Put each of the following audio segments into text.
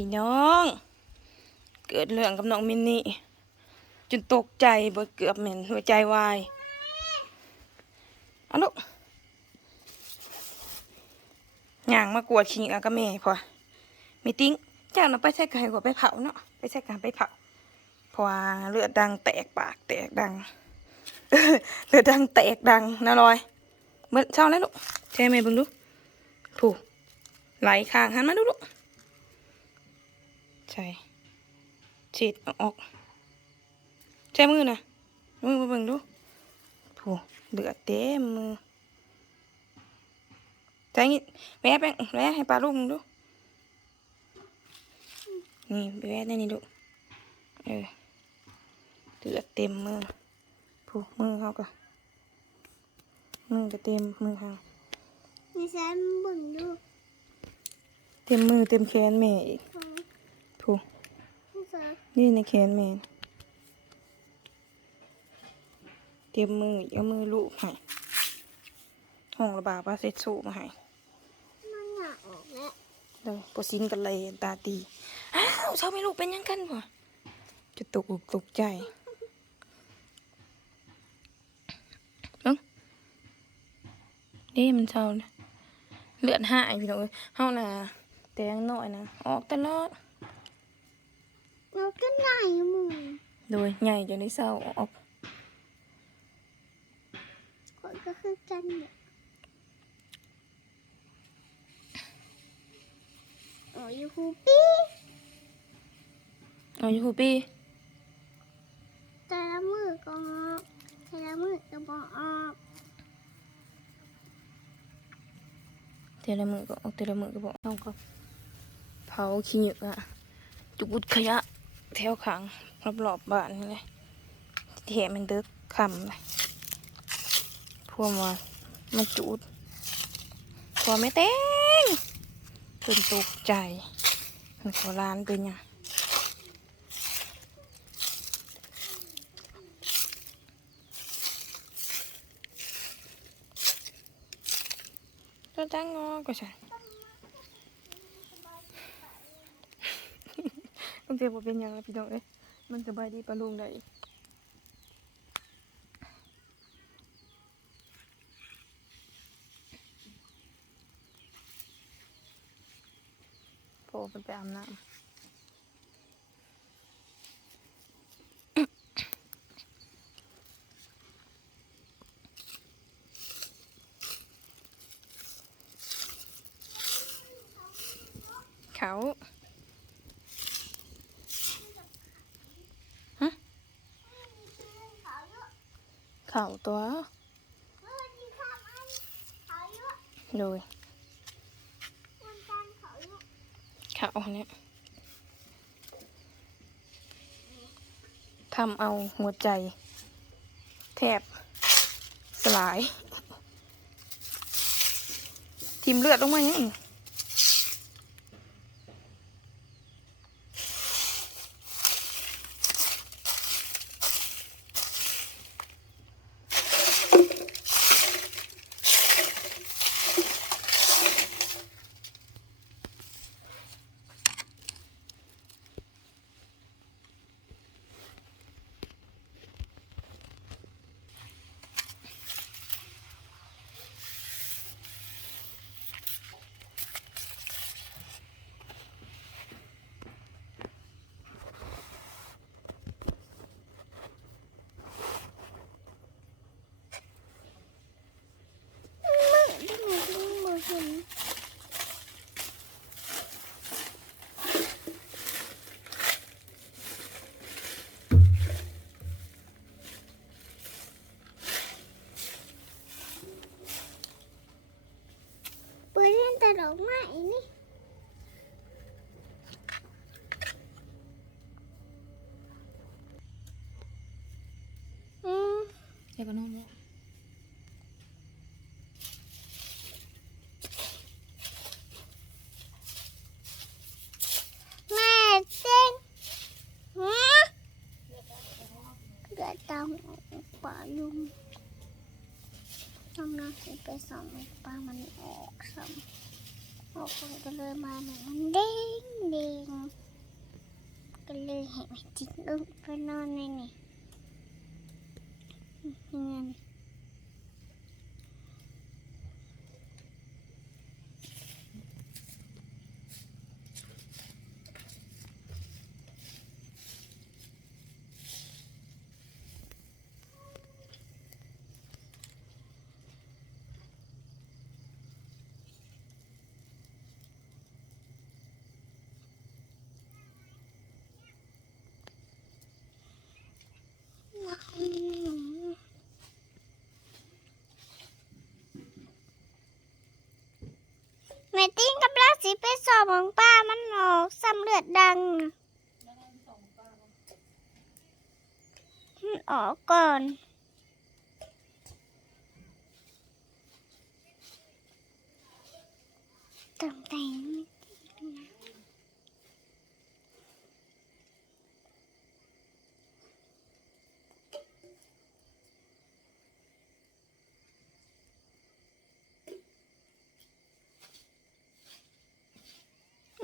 พี่น้อง เกิดเรื่องกับน้องมินนี่จนตกใจบ่เกือบเหม็นหัวใจวายเอาลูกย่างมากวดขี้อะกับแม่พอมีติ้งเจ้าน่ะไปใส่กันให้กว่าไปเผาเนาะไปใส่กันไปเผาเพราะว่าเลือดดังแตกปากแตกดังเลือดดังแตกดังนะลอยเมื่อเช้าแล้วลูกใช่ไหมเบิ่งดูถูกไหลข้างหันมาดูลูก ใช่ฉีดออกใช้มือนะมือมาเบิ่งดูถูกเลือดเต็มมือใช่งี้แม่แป้งแม่ให้ปลาลูกมึงดูนี่ไปแม่ได้นี่ดูเออเลือดเต็มมือผูกมือเขาก็มือก็เต็มมือเขามีแซมบึงดูเต็มมือเต็มแขนแม่อีกของถูก พี่แซมนี่ในแขนแม่เต็มมืออีกเอามือลูกให้ห้องระบาดว่าเสร็จสูมาให้มันหนักออกแล้วเลยปวสินกันเลยตาตี อ้าวเช้าไม่ลูกเป็นยังกันวะจะตกอกตกใจเอ้าเด้มันเช้านะเลือดหายพี่น้องเอ้ยเฮาน่ะแต่ยังน้อยนะ ออกตลอด เราก็ไหนมึงโดยใหญ่จนได้เศร้าออกคนก็คือกันเนี่ยโอ้ยฮูปี้เอาอยู่ปีแต่ละมือก็ออก แถวขังรอบๆบบ้านนี่เลยเทมันเดึกคำเลยพวกมามาจุดพอไม่เต้งจนตกใจมันขอร้านเป็นยังก็จ้างงอก็ใช่ ต้องเจ็บว่าเป็นยังล่ะพี่น้องเอ้ยมันสบายดีปะลุงได้อีกโผล่มันไปอาบน้ำเขา เข่าตัวเออดีครับอันเขาเยอะโดยมันกันเขาเยอะเข่าเนี่ยทำเอาหัวใจ แทบสลาย ทิมเลือดลงมาเนี่ยงมือที่หนูที่มือเห็นเปิด เล่นแต่ดอกไม้นี่อืมใช่ปะน้ อเปิดตามป่ายุงทำนาสิไปส่องปลามันออกซ้ออกคนก็เลยมาหนึ่งมันเด้งเด้งก็เลยเห็นจิตอึ้งไปนอนในนี่เงิน แม่ติ้งกับลาสิไปสอบ ของป้ามันออกสำเลือดดังมันออกก่อนตั้งแต่ง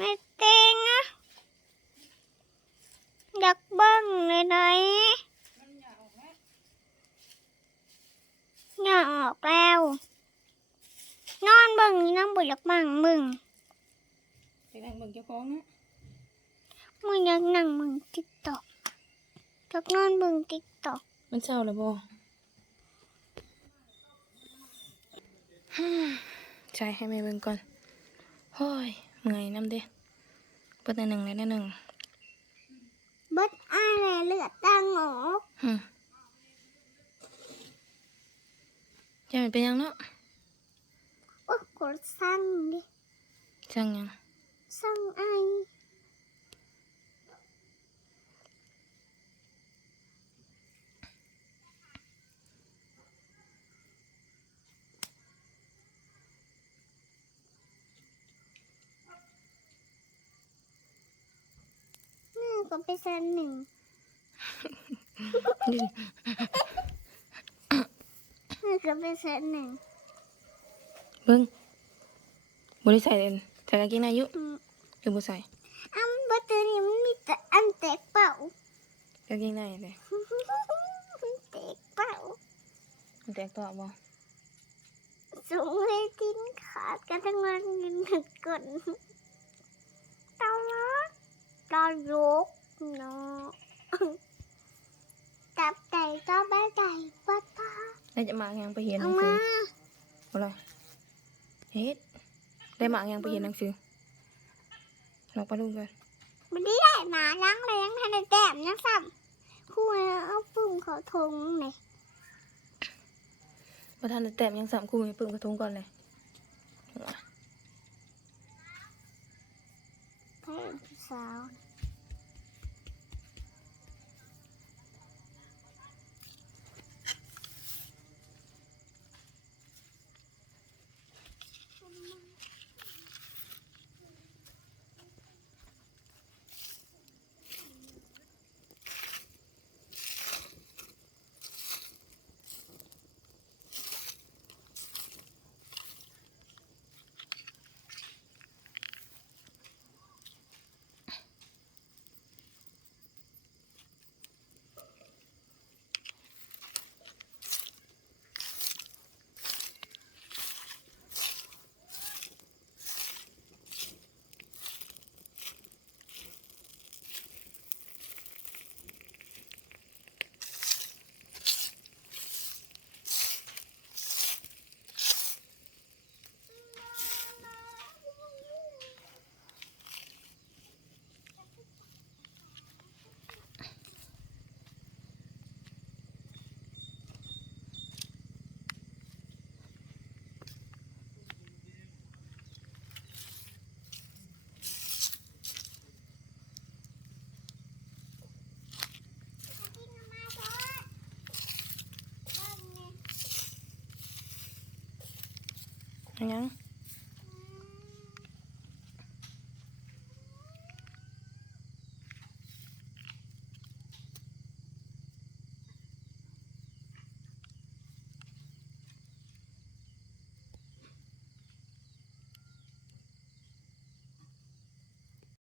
ม่ติ้งอะอยากเบิ้งเลยไหนหน้าออกแล้ว นอนเบิ้งนี่น้ำบุอยากมั่งมึง ไปนั่ง เบิ่งเจ้าของนะมึงอยากนั่งมึงติ๊กตอกอยากนอนมึงติ๊กตอกมันเศร้าแล้วบ่ใช่ให้แม่เบิ่งก่อนโอ้ยเมื่อยน้ำเด้เปิดในหนึ่งเลยในหนึ่งเบิดอ้ายแหละเลือดดังออกอืมจะมันเป็นยังเนาะโอ้กดสั่งดิจังยังสั่งไอายแม่ก็ไปเซ็นหนึ่ง ดิแม่ก็ไปเซ็นหนึ่งเบิ่งบ่ได้ใส่ เลยใส่กางเกงในอยู่อืมหรือบ่ใส่อันบัตเตอรี่มันมีแต่อันแตกเป่ากางเกงในเลยมันแตกเป่ามันแตกตัวบ่สูงเลยทิ้นขาดกันทั้งวันเงินหนึ่งกดตลอดตอนยกเนาะจับใจก็แบใจปัดตาได้จะมายังไปเรียนหเอานังสืมาอบ่ล่ะเฮ็ดได้มายังไปเรียนหนังสือ ลองไปดูกันมันได้ได้หมาล้างเลยยังทันได้แต้มยังซ้ำคู่เอาปุ่มเขาทงเลยบ่ทันได้แต้มยังสามคู่ให้ปึ้งกระทงก่อนเลย ยัง